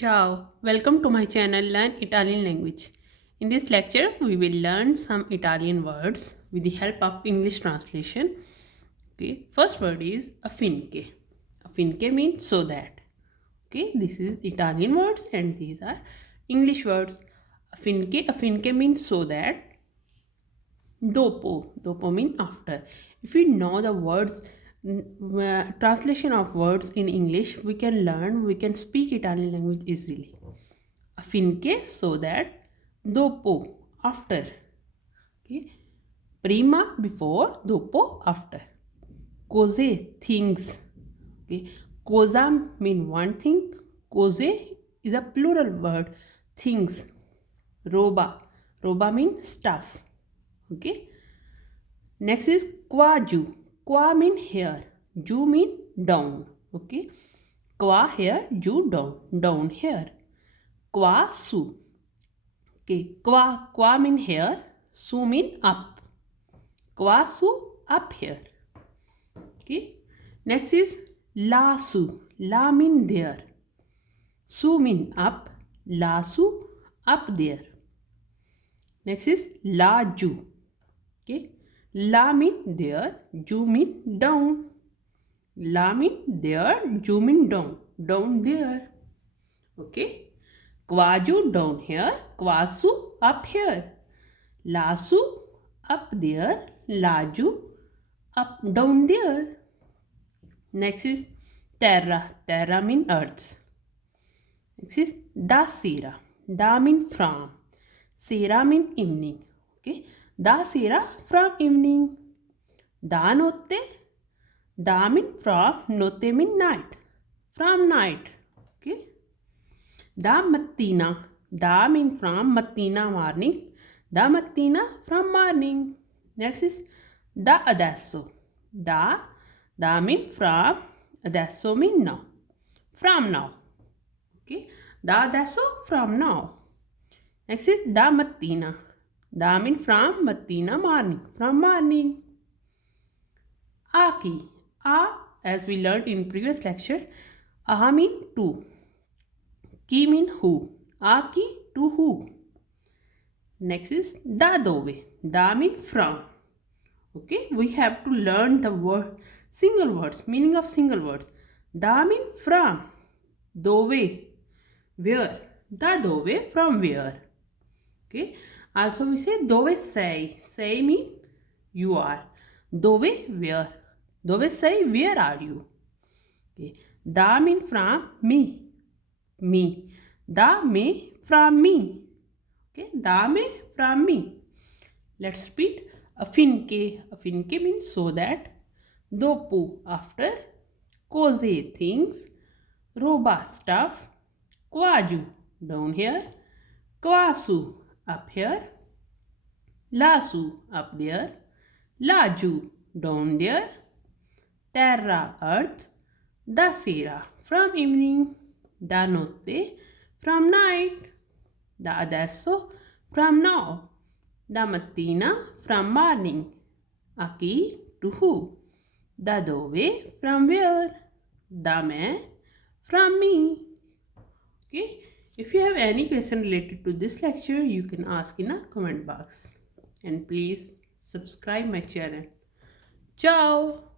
Ciao, welcome to my channel Learn Italian Language. In this lecture, we will learn some Italian words with the help of English translation. Okay, first word is affinché. Affinché means so that. Okay, this is Italian words and these are English words. Affinché means so that. Dopo means after. If we know the words, translation of words in English, we can speak Italian language easily. Affinché, so that. Dopo, after. Okay. Prima, before. Dopo, after. Cose, things. Okay. Cosa mean one thing. Cose is a plural word. Things. Roba mean stuff. Okay. Next is quaju. Qua mean here. Ju mean down. Okay. Qua here, ju down. Down here. Qua su. Okay. Qua mean here. Su mean up. Qua su, up here. Okay. Next is la su. La mean there. Su mean up. La su, up there. Next is la ju. Okay. La mean there, ju mean down. La mean there, ju mean down. Down there. Okay. Quaju down here, quasu up here. Lasu up there, laju up down there. Next is terra. Terra mean earth. Next is da sera. Da mean from. Sera mean evening. Okay. Da sera, from evening. Da notte. Da mean from. Notte mean night. From night. Okay. Da mattina. Da mean from. Mattina morning. Da mattina, from morning. Next is da adesso. Da mean from. Adesso mean now. From now. Okay. Da adesso, from now. Next is da mattina. Da mean from. Mattina morning. From morning. Aki. As we learned in previous lecture, mean to. Ki mean who. Aki, to who. Next is da dove. Da mean from. Okay, we have to learn the word single words, meaning of single words. Da mean from. Dove, where. Da dove, from where. Okay, also we say dove sei. Sei mean you are. Dove, where. Dove sei, where are you. Okay. Da mean from me. Me. Da me, from me. Okay, da me, from me. Let's repeat. Affinché. Affinché means so that. Dopo, after. Cose, things. Roba, stuff. Quaju, down here. Quasu, up here. Lasu, up there. Laju, down there. Terra, earth. Da sera, from evening. Da notte, from night. Da adesso, from now. Da mattina, from morning. A chi, to who. Da dove, from where. Da me, from me. Okay. If you have any question related to this lecture, you can ask in a comment box. And please subscribe my channel. Ciao!